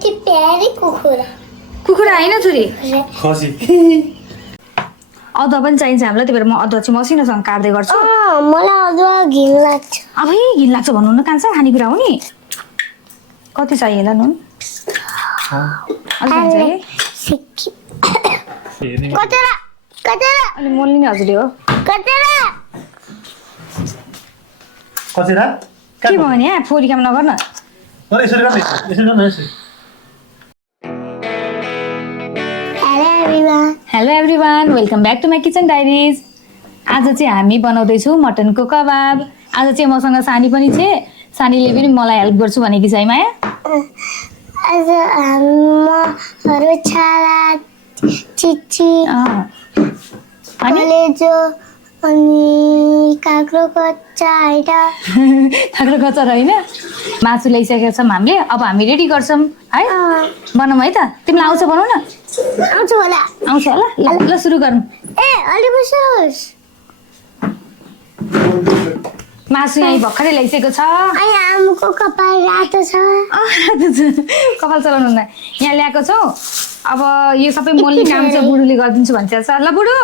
कति प्यारी कुखुरा कुखुरा हैन छोरी खसी अदुवा पनि चाहिन्छ हामीलाई त्यही भएर म अदुवा चाहिँ मसिनोसँग काट्दै गर्छु मलाई अदुवा घिन लाग्छ अबै घिन लाग्छ भन्नु न कान्छ खानेकुरा हो नि कति चाहियो होला नुन अलि चाहियो कतेरा कतेरा अलि मोल्ने नि हजुरले हो कतेरा कसेरा के भयो नि फोरी काम नगर्न अरे यसरी गर्ने यसरी गर्न यसरी hello everyone welcome back to my kitchen diaries आज चाहिँ हामी बनाउँदैछौँ मटनको कबाब आज चाहिँ मसँग सानी पनि छ सानीले पनि मलाई हेल्प गर्छु भनेकी छ है माया आज महरू छाला चिची कलेजो अनि काँक्रो कच्चा होइन काँक्रो कच्चा होइन मासु ल्याइसकेका छौँ हामीले अब हामी रेडी गर्छौँ है बनाऊँ है त तिमीलाई आउँछ बनाऊ न आउँछ होला ल सुरु गरौँ ए अलि बस्नुहोस् मासु यहीँ भर्खरै ल्याइसकेको छ अनि आमुको कपाल रातो छ कपाल चलाउनु हुन्न यहाँ ल्याएको छौ अब यो सबै मोल्ने काम चाहिँ बुढुले गरिदिन्छु भन्छ ल बुढु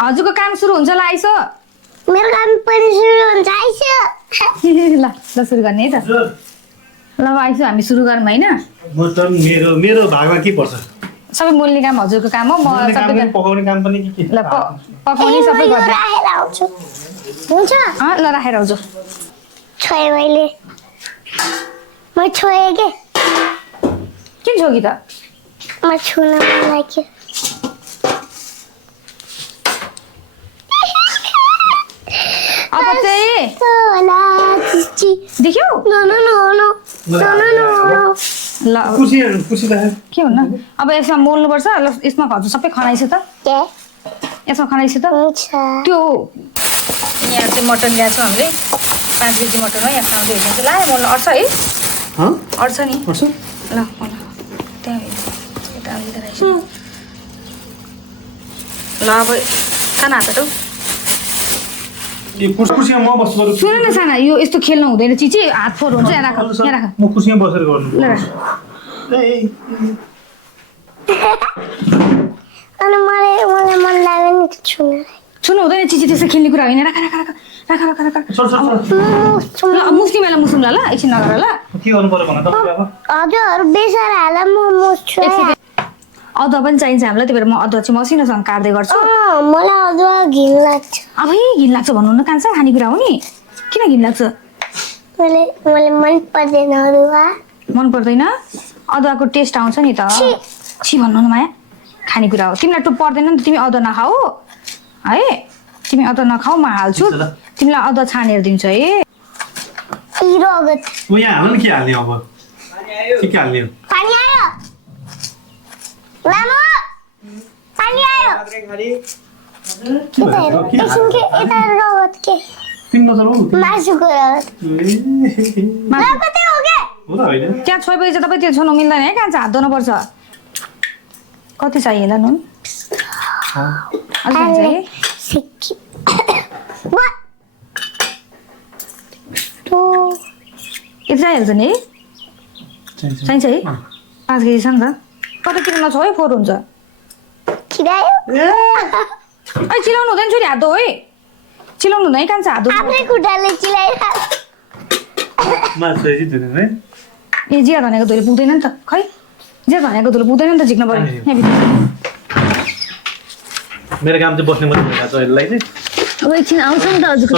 हजुरको काम सुरु हुन्छ ल आइसो मेरो काम पनि सुरु हुन्छ आइसो ल सुरु गर्ने है त ल आइसो हामी सुरु गरौँ होइन मतलब मेरो भागमा के पर्छ सबै मोल्ने काम हजुरको काम हो म सबै पकाउने काम पनि के ल पकाउने सबै गर्दै राखेर आउँछु हुन्छ ल राखेर आउँछु छोएँ मैले म छोएँ के किन छोकी त म छुन मन लाग्यो अब चाहिँ सोला चिची देख्यौ no no no no no no no ल खुसी लाग्यो के हुन्न अब यसमा मोल्नुपर्छ ल यसमा हजुर सबै खनाइछु त के यसमा खनाइछु त हुन्छ त्यो यहाँ चाहिँ मटन ल्याएको छौँ हामीले 5 केजी मटन हो यहाँ खाँदै हुन्छ ल मोल्नु अट्छ है अट्छ नि ल त्यहाँ यता अलिकति रहेछ ल अब खाना हात हौ यो कुर्सीमा म बस्छु बरु सुन न साना यो यस्तो खेल्नु हुँदैन चिची हात फोहोर हुन्छ यहाँ राख म कुर्सीमा बसेर गर्नु ल राख अनि मलाई मन लाग्यो नि छुनु हुँदैन चिची त्यस्तो खेल्ने कुरा होइन राख राख राख राख राख राख ल मुस्ने बेला मुसौँ ल एकछिन नगर ल के गर्नु पर्यो भन त अब हजुर बेसार हाल म मुस्छु अदुवा पनि चाहिन्छ हामीलाई त्यही भएर म अदुवा चाहिँ मसिनोसँग काट्दै गर्छु मलाई अदुवा घिन लाग्छ अबै घिन लाग्छ भन्नु न कान्छ खानेकुरा हो नि किन घिन लाग्छ मलाई मन पर्दैन अदुवा मन पर्दैन अदुवाको टेस्ट आउँछ नि त छि भन्नु न माया खानेकुरा हो तिमीलाई टुप पर्दैन नि त तिमी अदुवा नखाऊ है तिमी अदुवा नखाऊ म हाल्छु तिमीलाई अदुवा छानेर दिन्छु है रगत म यहाँ हाल्नु के हाल्ने अब के हाल्ने हो पानी आयो लामो पानी आयो एकछिन के यता रगत के तिमी नचलाउ मासुको रगत रगतै हो के हो त होइन त्यहाँ छोएपछि चाहिँ तपाईँ त्यो छोड्नु मिल्दैन है कान्छ हात धुनुपर्छ कति चाहियो होला नुन अलिक चाहियो यति चाहिहाल्छ नि चाहिन्छ है 5 केजीसँग त कता किन नछौ है फोहोर हुन्छ चिलाउनु हुँदैन छोरी हात धो है चिलाउनु हुँदैन कान्छ हात धो आफ्नै खुट्टाले चिलाइरा मासु चाहिँ दिनु है ए जिया धनेको धुलो पुग्दैन नि त खै जिया धनेको धुलो पुग्दैन नि त झिक्न पर्यो यहाँ भित्र मेरो काम चाहिँ बस्ने मात्रै भइरहेको छ अहिलेलाई चाहिँ अब एकछिन आउँछ नि त हजुरको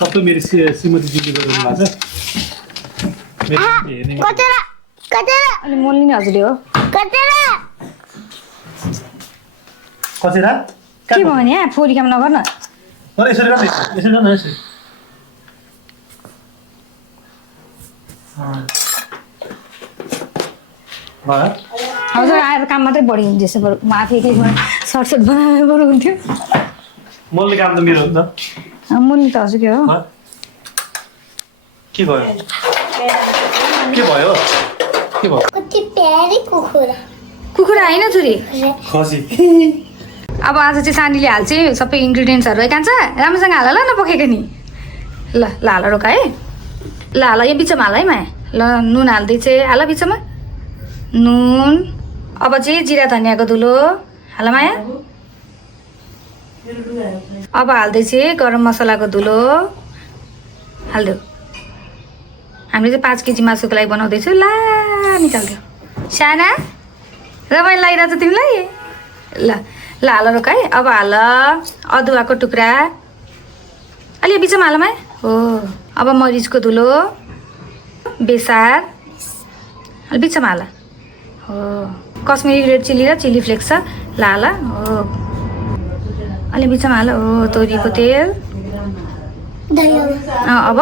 सबै मेरो श्रीमती दिदी गर्नु भएको छ अलि मोल्ने नि हजुरले हो कसेरा के भयो नि फोरी काम नगर्न अरे यसरी गर्ने यसरी गर्न यसरी हजुर आएर काम मात्रै बढी हुन्छ यसो बरु म आफै एकैछिन सर्टसट बनाएर बरु हुन्थ्यो मोल्ने काम त मेरो हो नि त मोल्ने त हजुर के हो के भयो के भयो कति प्यारी कुखुरा कुखुरा होइन छोरी खसी अब आज चाहिँ सानीले हाल्छ सबै इन्ग्रिडियन्ट्सहरू है कान्छ राम्रोसँग हाल ल नपकेको नि ल ल हाल रोका है ल हाल यो बिचमा हाल है माया ल नुन हाल्दैछ हाल बिचमा नुन अब चाहिँ जिरा धनियाँको धुलो हाल माया अब हाल्दैछ गरम मसलाको धुलो हालिदेऊ हामीले चाहिँ 5 केजी मासुको लागि बनाउँदैछौँ ला निकालिदेऊ साना रमाइलो लागिरहेछ तिमीलाई ल ल हाल रोका है अब हाल अदुवाको टुक्रा अलि बिचमा हाल माया हो अब मरिचको धुलो बेसार अलि बिचमा हाल हो कश्मिरी रेड चिल्ली र चिल्ली फ्लेक्स छ ल हाल हो अलि बिचमा हाल हो तोरीको तेल दही अब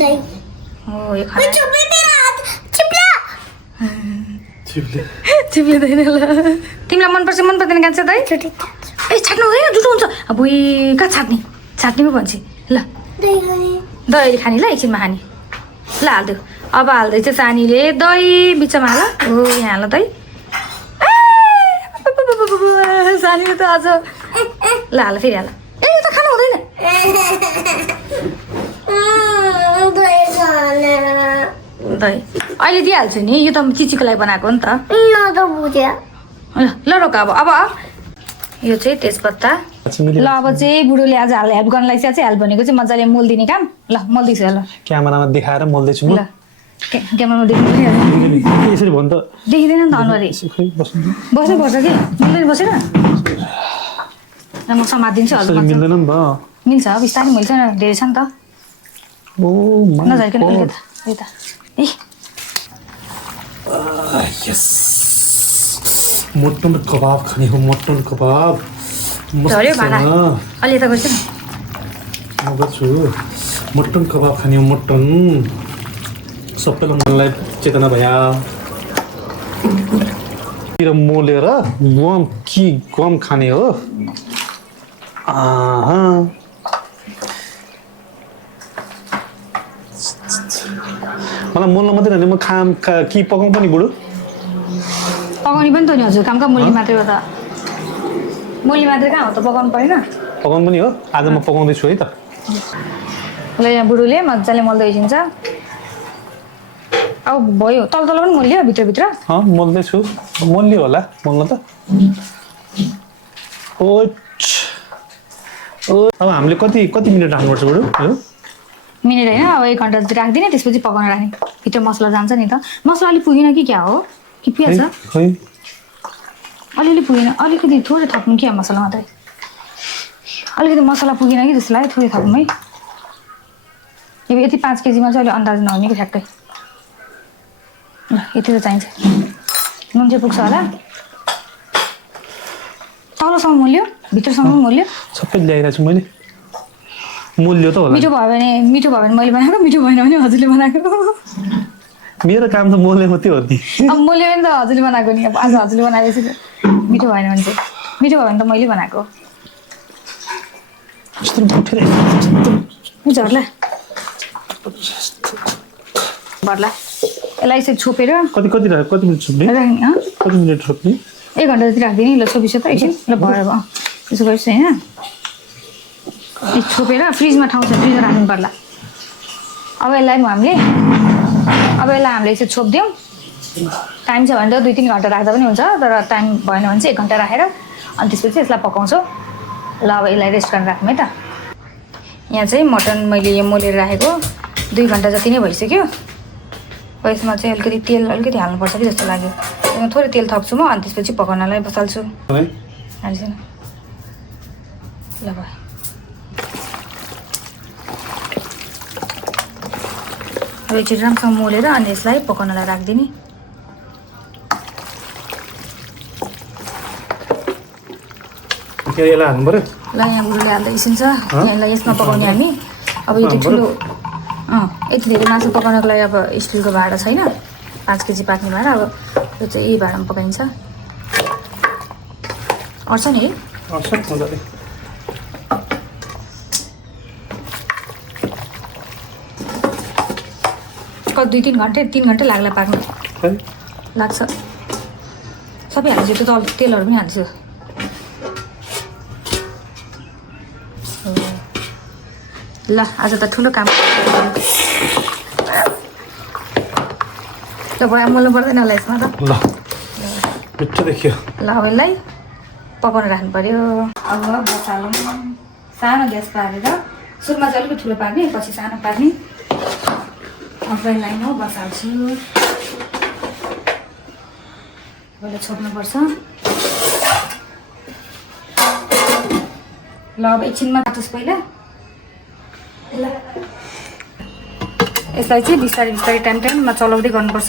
दही हो यो खाना चिप्ला चिप्लिँदैन ल तिमीलाई मनपर्छ मन पर्दैन कान्छ दही ए छाट्नु हुँदैन जुठो हुन्छ अब कहाँ छाट्ने छाट्ने पो भन्छ ल दही खाने ल एकछिनमा खाने ल हालिदेऊ अब हाल्दैछ सानीले दही बिचमा हाल हो यहाँ हाल दही सानीले त आज ल हाल फेरि हाल ए यो त खानु हुँदैन दही अहिले दिइहाल्छु नि यो त चिचीको लागि बनाएको नि त ल ल रोक अब यो चाहिँ तेजपत्ता ल अब चाहिँ बुढोले आज हेल्प गर्नलाई चाहिँ हेल्प भनेको चाहिँ मजाले मोल्दिने काम ल मोल्दैछु ल क्यामेरामा देखाएर मोल्दैछु म ल क्यामेरामा देखिँदैन यसरी भन् त देखिँदैन नि त अनुहारै बस्नुपर्छ कि मिल्दैन बसेर ल म समातिदिन्छु यसरी मिल्दैन नि त मिल्छ बिस्तारै मिल्छ न धेरै छ नि त ओ नझर्किन यता ए यस मटन कबाब खाने हो मटन कबाब झऱ्यो भाँडा अलि यता गर्छु म गर्छु मटन कबाब खाने हो मटन सबैलाई मनलाई चेतना भया मोलेर गम खाने हो मलाई मोल्न मात्रै होइन म कि पकाउँ पनि बुढो पकाउने पनि त नि हजुर काम मोली मात्रै हो त मोली मात्रै कहाँ हो त पकाउनु परेन पकाउनु पनि हो आज म पकाउँदैछु है त ल यहाँ बुढोले मजाले मोल्दै दिन्छ अब भयो तल पनि मोल्यो भित्रभित्र मोल्दैछु मोल्यो होला मोल्न त अब हामीले कति मिनट राख्नुपर्छ बुढो मिनेट होइन अब 1 घन्टा जति राखिदिने त्यसपछि पकाउन राख्ने भित्र मसला जान्छ नि त मसला अलिक पुगेन कि क्या हो कि पुगेछ अलिअलि पुगेन अलिकति थोरै थप्नु क्या मसला मात्रै अलिकति मसला पुगेन कि जस्तो लाग्यो थोरै थप्नु है यति 5 केजीमा चाहिँ अहिले अन्दाज नहुने कि ठ्याक्कै ल यति त चाहिन्छ नुन चाहिँ पुग्छ होला तलसम्म मोल्यो भित्रसम्म मोल्यो सबै ल्याइरहेको छु मैले मोल्यो त होला मिठो भयो भने मैले बनाएको मिठो भएन भने हजुरले बनाएको मेरो काम त मोल्ने मात्रै हो नि अब मोल्यो भने त हजुरले बनाएको नि अब आज हजुरले बनाएपछि मिठो भएन भने चाहिँ मिठो भयो भने त मैले बनाएको झर्ला भर्ला यसलाई यसरी छोपेर कति मिनट छोप्ने कति मिनट छोप्ने 1 घन्टा जति राखिदिने ल छोपिसक्यो त एकछिन ल भएर त्यसो गरेपछि होइन छोपेर फ्रिजमा ठाउँ छ फ्रिजमा राख्नु पर्ला अब यसलाई हामीले यसरी छोपिदिउँ टाइम छ भने त 2-3 घन्टा राख्दा पनि हुन्छ तर टाइम भएन भने चाहिँ 1 घन्टा राखेर अनि त्यसपछि यसलाई पकाउँछौँ ल अब यसलाई रेस्ट गरेर राखौँ है त यहाँ चाहिँ मटन मैले यो मोलेर राखेको 2 घन्टा जति नै भइसक्यो अब यसमा चाहिँ अलिकति तेल हाल्नुपर्छ कि जस्तो लाग्यो थोरै तेल थप्छु म अनि त्यसपछि पकाउनलाई बसाल्छु हाल्छु ल भयो अब एकचोटि राम्रोसँग मोलेर अनि यसलाई पकाउनलाई राखिदिने यसलाई हाल्नु पर्यो ल यहाँ बुढोले हाल्दा इसिन्छ यसलाई यसमा पकाउने हामी अब यति ठुलो यति धेरै मासु पकाउनको लागि अब स्टिलको भाँडा छैन 5 केजी पाक्ने भाँडा अब यो चाहिँ यही भाँडामा पकाइन्छ अट्छ नि है कति 2-3 घन्टा 3 घन्टा लाग्ला पाक्नु लाग्छ सबै हाल्छु त्यो तेलहरू पनि हाल्छु ल आज त ठुलो काम ल भयो मोल्नु पर्दैन होला यसमा त ल मिठो देखियो ल अब यसलाई पकाउन राख्नु पर्यो अब बसालौँ सानो ग्यास पारेर सुरुमा चाहिँ अलिकति ठुलो पार्ने पछि सानो पार्ने अब यसलाई म बसाल्छु अहिले छोप्नुपर्छ ल अब एकछिनमा काटोस् पहिला ल यसलाई चाहिँ बिस्तारै बिस्तारै टाइममा चलाउँदै गर्नुपर्छ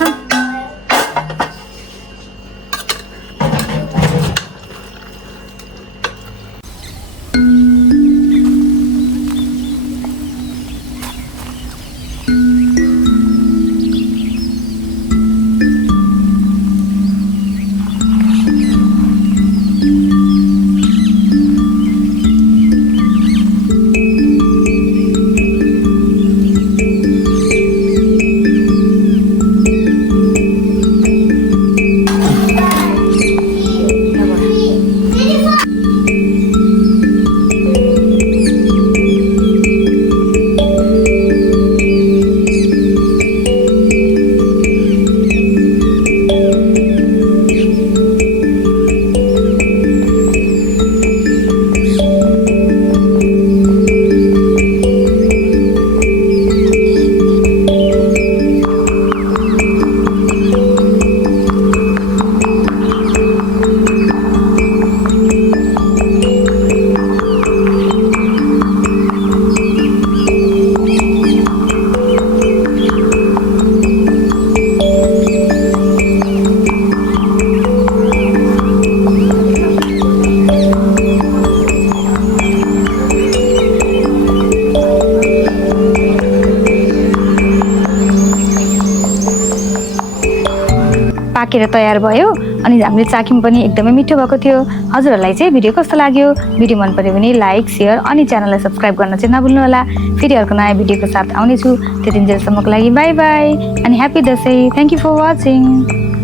पाकेर तयार भयो अनि हामीले चाख्यौँ पनि एकदमै मिठो भएको थियो हजुरहरूलाई चाहिँ भिडियो कस्तो लाग्यो भिडियो मन पर्यो भने लाइक शेयर अनि च्यानललाई सब्स्क्राइब गर्न चाहिँ नभुल्नु होला फेरि अर्को नयाँ भिडियोको साथ आउनेछु त्यतिन्जेलसम्मको लागि बाई बाई अनि happy Dashain thank you for watching